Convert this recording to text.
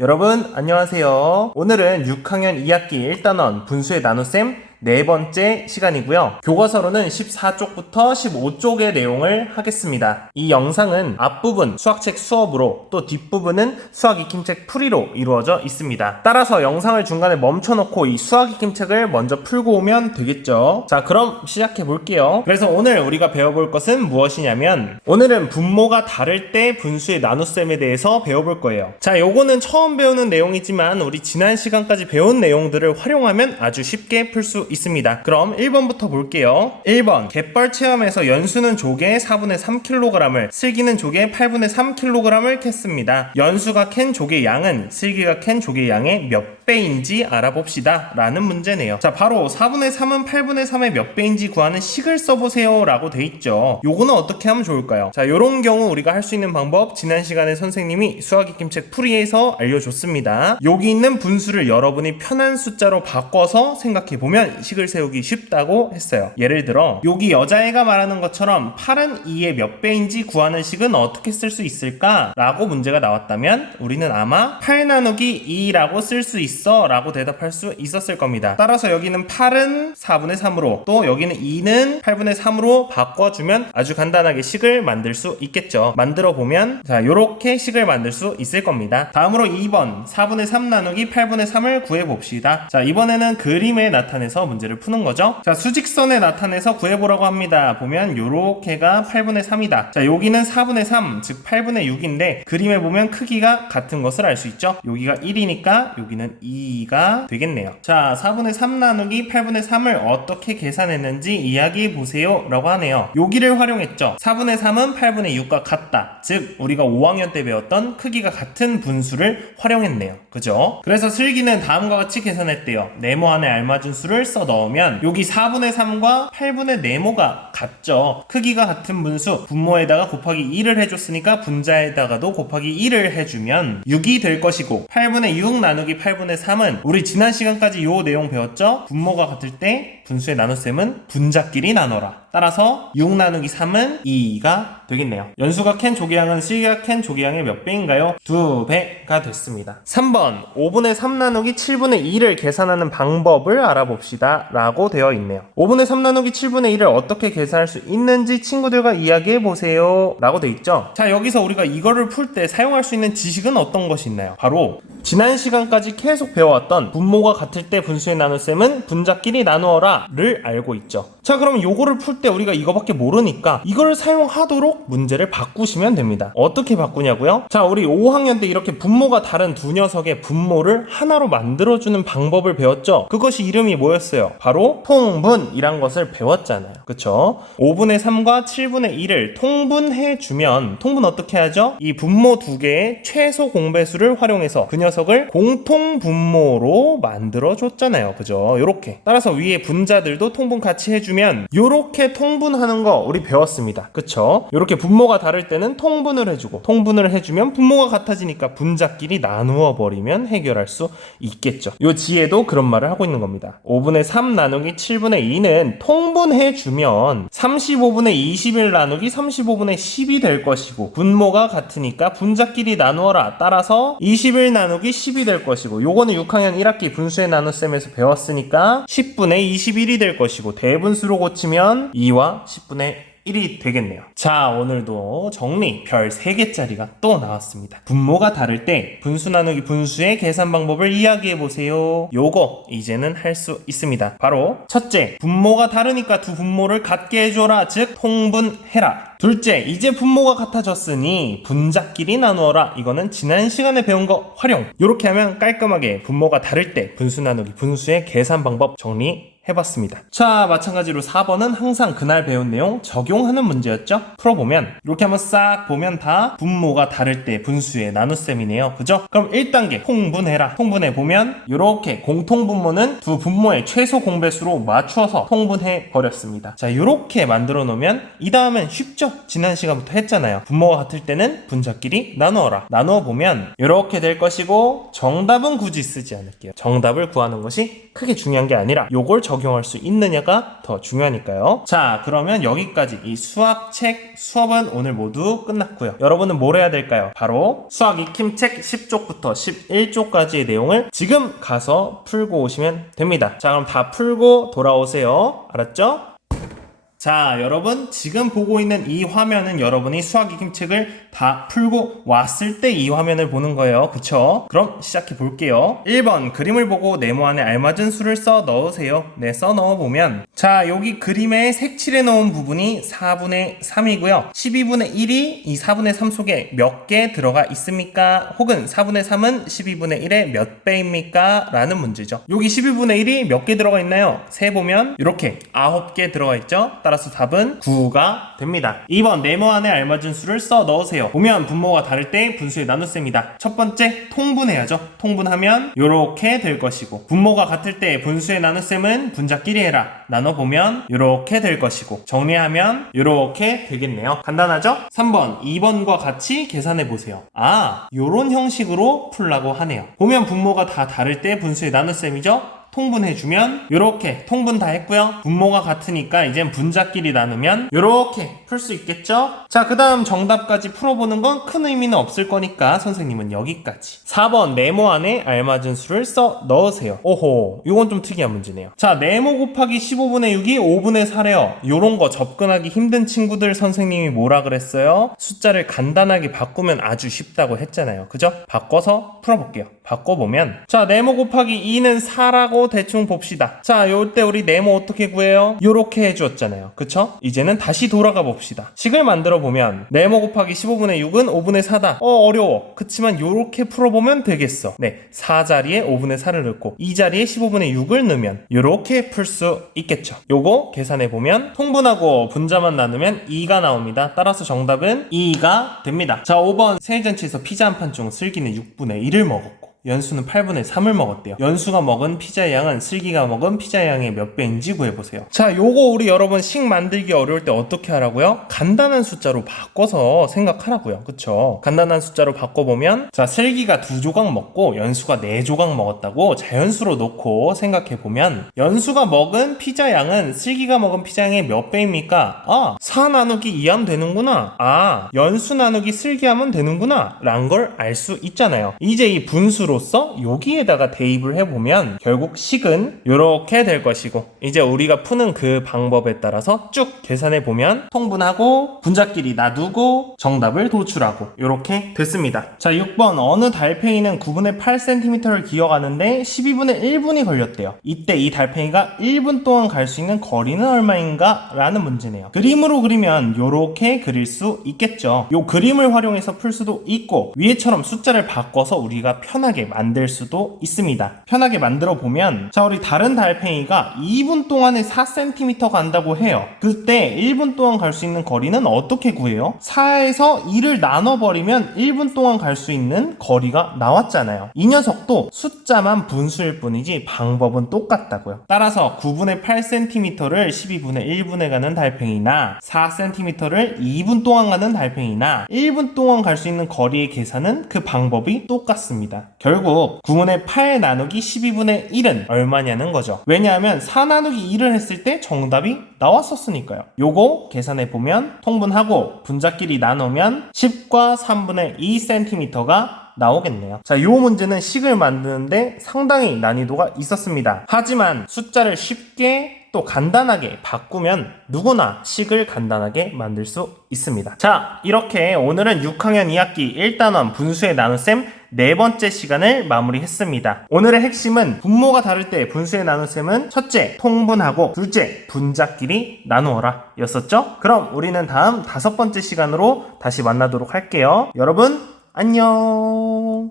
여러분 안녕하세요. 오늘은 6학년 2학기 1단원 분수의 나눗셈 네 번째 시간이고요. 교과서로는 14쪽부터 15쪽의 내용을 하겠습니다. 이 영상은 앞부분 수학책 수업으로 또 뒷부분은 수학익힘책 풀이로 이루어져 있습니다. 따라서 영상을 중간에 멈춰놓고 이 수학익힘책을 먼저 풀고 오면 되겠죠. 자, 그럼 시작해 볼게요. 그래서 오늘 우리가 배워볼 것은 무엇이냐면 오늘은 분모가 다를 때 분수의 나눗셈에 대해서 배워볼 거예요. 자, 요거는 처음 배우는 내용이지만 우리 지난 시간까지 배운 내용들을 활용하면 아주 쉽게 풀 수 있습니다. 그럼 1번부터 볼게요. 1번 갯벌 체험에서 연수는 조개 4분의 3kg을 슬기는 조개 8분의 3kg을 캤습니다. 연수가 캔 조개 양은 슬기가 캔 조개 양의 몇 배인지 알아봅시다 라는 문제네요. 자, 바로 4분의 3은 8분의 3의 몇 배인지 구하는 식을 써보세요 라고 돼 있죠. 요거는 어떻게 하면 좋을까요? 자, 요런 경우 우리가 할 수 있는 방법 지난 시간에 선생님이 수학익힘책 풀이에서 알려줬습니다. 여기 있는 분수를 여러분이 편한 숫자로 바꿔서 생각해보면 식을 세우기 쉽다고 했어요. 예를 들어 여기 여자애가 말하는 것처럼 8은 2의 몇 배인지 구하는 식은 어떻게 쓸 수 있을까? 라고 문제가 나왔다면 우리는 아마 8 나누기 2라고 쓸 수 있어 라고 대답할 수 있었을 겁니다. 따라서 여기는 8은 4분의 3으로 또 여기는 2는 8분의 3으로 바꿔주면 아주 간단하게 식을 만들 수 있겠죠. 만들어 보면 자, 요렇게 식을 만들 수 있을 겁니다. 다음으로 2번 4분의 3 나누기 8분의 3을 구해봅시다. 자, 이번에는 그림에 나타내서 문제를 푸는 거죠. 자, 수직선에 나타내서 구해보라고 합니다. 보면 요렇게가 8분의 3이다. 자, 여기는 4분의 3, 즉 8분의 6인데 그림에 보면 크기가 같은 것을 알 수 있죠. 여기가 1이니까 여기는 2가 되겠네요. 자, 4분의 3 나누기 8분의 3을 어떻게 계산했는지 이야기해 보세요 라고 하네요. 여기를 활용했죠. 4분의 3은 8분의 6과 같다. 즉 우리가 5학년 때 배웠던 크기가 같은 분수를 활용했네요. 그죠? 그래서 슬기는 다음과 같이 계산했대요. 네모 안에 알맞은 수를 써 넣으면 여기 4분의 3과 8분의 네모가 같죠. 크기가 같은 분수 분모에다가 곱하기 2를 해줬으니까 분자에다가도 곱하기 2를 해주면 6이 될 것이고 8분의 6 나누기 8분의 3은 우리 지난 시간까지 요 내용 배웠죠? 분모가 같을 때 분수의 나눗셈은 분자끼리 나눠라. 따라서 6 나누기 3은 2가 되겠네요. 연수가 캔 조개양은 슬기가 캔 조개양의 몇 배인가요? 2배가 됐습니다. 3번 5분의 3 나누기 7분의 2를 계산하는 방법을 알아봅시다 라고 되어 있네요. 5분의 3 나누기 7분의 2를 어떻게 계산할 수 있는지 친구들과 이야기해 보세요 라고 되어 있죠. 자, 여기서 우리가 이거를 풀 때 사용할 수 있는 지식은 어떤 것이 있나요? 바로 지난 시간까지 계속 배워왔던 분모가 같을 때 분수의 나눗셈은 분자끼리 나누어라 를 알고 있죠. 자, 그럼 요거를 풀 때 우리가 이거밖에 모르니까 이걸 사용하도록 문제를 바꾸시면 됩니다. 어떻게 바꾸냐고요? 자, 우리 5학년 때 이렇게 분모가 다른 두 녀석의 분모를 하나로 만들어주는 방법을 배웠죠. 그것이 이름이 뭐였어요? 바로 통분이란 것을 배웠잖아요. 그쵸? 5분의 3과 7분의 2를 통분해주면 통분 어떻게 하죠? 이 분모 두 개의 최소 공배수를 활용해서 그 녀석을 공통분모로 만들어줬잖아요. 그죠? 요렇게. 따라서 위에 분자들도 통분 같이 해주면 요렇게 통분하는 거 우리 배웠습니다. 그쵸? 요렇게 분모가 다를 때는 통분을 해주고 통분을 해주면 분모가 같아지니까 분자끼리 나누어 버리면 해결할 수 있겠죠. 요 지혜도 그런 말을 하고 있는 겁니다. 5분의 3 나누기 7분의 2는 통분해주면 35분의 21 나누기 35분의 10이 될 것이고 분모가 같으니까 분자끼리 나누어라. 따라서 21 나누기 10이 될 것이고 요거는 6학년 1학기 분수의 나눗셈에서 배웠으니까 10분의 21이 될 것이고 대분수로 고치면 2와 10분의 1이 되겠네요. 자, 오늘도 정리 별 3개짜리가 또 나왔습니다. 분모가 다를 때 분수 나누기 분수의 계산 방법을 이야기해보세요. 요거 이제는 할 수 있습니다. 바로 첫째, 분모가 다르니까 두 분모를 같게 해줘라. 즉 통분해라. 둘째, 이제 분모가 같아졌으니 분자끼리 나누어라. 이거는 지난 시간에 배운 거 활용. 요렇게 하면 깔끔하게 분모가 다를 때 분수 나누기 분수의 계산 방법 정리 해봤습니다. 자, 마찬가지로 4번은 항상 그날 배운 내용 적용하는 문제였죠? 풀어보면 이렇게 한번 싹 보면 다 분모가 다를 때 분수의 나눗셈이네요. 그죠? 그럼 1단계 통분해라. 통분해보면 이렇게 공통분모는 두 분모의 최소 공배수로 맞추어서 통분해 버렸습니다. 자, 이렇게 만들어 놓으면 이 다음엔 쉽죠? 지난 시간부터 했잖아요. 분모가 같을 때는 분자끼리 나누어라. 나누어 보면 이렇게 될 것이고 정답은 굳이 쓰지 않을게요. 정답을 구하는 것이 크게 중요한 게 아니라 요걸 적용할 수 있느냐가 더 중요하니까요. 자, 그러면 여기까지 이 수학책 수업은 오늘 모두 끝났고요. 여러분은 뭘 해야 될까요? 바로 수학 익힘책 10쪽부터 11쪽까지의 내용을 지금 가서 풀고 오시면 됩니다. 자, 그럼 다 풀고 돌아오세요. 알았죠? 자, 여러분 지금 보고 있는 이 화면은 여러분이 수학 익힘책을 다 풀고 왔을 때 이 화면을 보는 거예요. 그쵸? 그럼 시작해 볼게요. 1번 그림을 보고 네모 안에 알맞은 수를 써 넣으세요. 네, 써 넣어보면 자, 여기 그림에 색칠해 놓은 부분이 4분의 3이고요 12분의 1이 이 4분의 3 속에 몇 개 들어가 있습니까? 혹은 4분의 3은 12분의 1의 몇 배입니까? 라는 문제죠. 여기 12분의 1이 몇 개 들어가 있나요? 세보면 이렇게 9개 들어가 있죠. 따라서 답은 9가 됩니다. 2번 네모 안에 알맞은 수를 써 넣으세요. 보면 분모가 다를 때 분수의 나눗셈이다. 첫 번째 통분해야죠. 통분하면 이렇게 될 것이고, 분모가 같을 때 분수의 나눗셈은 분자끼리 해라. 나눠보면 이렇게 될 것이고, 정리하면 이렇게 되겠네요. 간단하죠? 3번 2번과 같이 계산해 보세요. 아, 요런 형식으로 풀라고 하네요. 보면 분모가 다 다를 때 분수의 나눗셈이죠. 통분해주면 이렇게 통분 다 했고요. 분모가 같으니까 이젠 분자끼리 나누면 이렇게 풀 수 있겠죠? 자, 그 다음 정답까지 풀어보는 건 큰 의미는 없을 거니까 선생님은 여기까지. 4번 네모 안에 알맞은 수를 써 넣으세요. 오호, 이건 좀 특이한 문제네요. 자, 네모 곱하기 15분의 6이 5분의 4래요. 요런 거 접근하기 힘든 친구들 선생님이 뭐라 그랬어요? 숫자를 간단하게 바꾸면 아주 쉽다고 했잖아요. 그죠? 바꿔서 풀어볼게요. 바꿔보면 자, 네모 곱하기 2는 4라고 대충 봅시다. 자, 요때 우리 네모 어떻게 구해요? 요렇게 해주었잖아요. 그쵸? 이제는 다시 돌아가 봅시다. 식을 만들어 보면 네모 곱하기 15분의 6은 5분의 4다. 어려워. 그치만 요렇게 풀어보면 되겠어. 네, 4 자리에 5분의 4를 넣고 2 자리에 15분의 6을 넣으면 요렇게 풀 수 있겠죠. 요거 계산해 보면 통분하고 분자만 나누면 2가 나옵니다. 따라서 정답은 2가 됩니다. 자, 5번 세일잔치에서 피자 한 판 중 슬기는 6분의 1을 먹었고 연수는 8분의 3을 먹었대요. 연수가 먹은 피자의 양은 슬기가 먹은 피자의 양의 몇 배인지 구해보세요. 자, 요거 우리 여러분 식 만들기 어려울 때 어떻게 하라고요? 간단한 숫자로 바꿔서 생각하라고요. 그쵸? 간단한 숫자로 바꿔보면 자, 슬기가 2조각 먹고 연수가 4조각 먹었다고 자연수로 놓고 생각해보면 연수가 먹은 피자 양은 슬기가 먹은 피자 양의 몇 배입니까? 아, 4 나누기 2 하면 되는구나. 아, 연수 나누기 슬기 하면 되는구나 라는 걸 알 수 있잖아요. 이제 이 분수로 여기에다가 대입을 해보면 결국 식은 이렇게 될 것이고, 이제 우리가 푸는 그 방법에 따라서 쭉 계산해보면 통분하고 분자끼리 놔두고 정답을 도출하고 이렇게 됐습니다. 자, 6번 어느 달팽이는 9분의 8cm를 기어가는데 12분의 1분이 걸렸대요. 이때 이 달팽이가 1분 동안 갈 수 있는 거리는 얼마인가? 라는 문제네요. 그림으로 그리면 이렇게 그릴 수 있겠죠. 이 그림을 활용해서 풀 수도 있고 위에처럼 숫자를 바꿔서 우리가 편하게 만들 수도 있습니다. 편하게 만들어 보면 자, 우리 다른 달팽이가 2분 동안에 4cm 간다고 해요. 그때 1분 동안 갈 수 있는 거리는 어떻게 구해요? 4에서 2를 나눠버리면 1분 동안 갈 수 있는 거리가 나왔잖아요. 이 녀석도 숫자만 분수일 뿐이지 방법은 똑같다고요. 따라서 9분의 8cm를 12분의 1분에 가는 달팽이나 4cm를 2분 동안 가는 달팽이나 1분 동안 갈 수 있는 거리의 계산은 그 방법이 똑같습니다. 결국 9분의 8 나누기 12분의 1은 얼마냐는 거죠. 왜냐하면 4 나누기 2를 했을 때 정답이 나왔었으니까요. 요거 계산해보면 통분하고 분자끼리 나누면 10과 3분의 2cm가 나오겠네요. 자, 요 문제는 식을 만드는데 상당히 난이도가 있었습니다. 하지만 숫자를 쉽게 또 간단하게 바꾸면 누구나 식을 간단하게 만들 수 있습니다. 자, 이렇게 오늘은 6학년 2학기 1단원 분수의 나눗셈 네 번째 시간을 마무리했습니다. 오늘의 핵심은 분모가 다를 때 분수의 나눗셈은 첫째, 통분하고 둘째, 분자끼리 나누어라 였었죠? 그럼 우리는 다음 5번째 시간으로 다시 만나도록 할게요. 여러분, 안녕.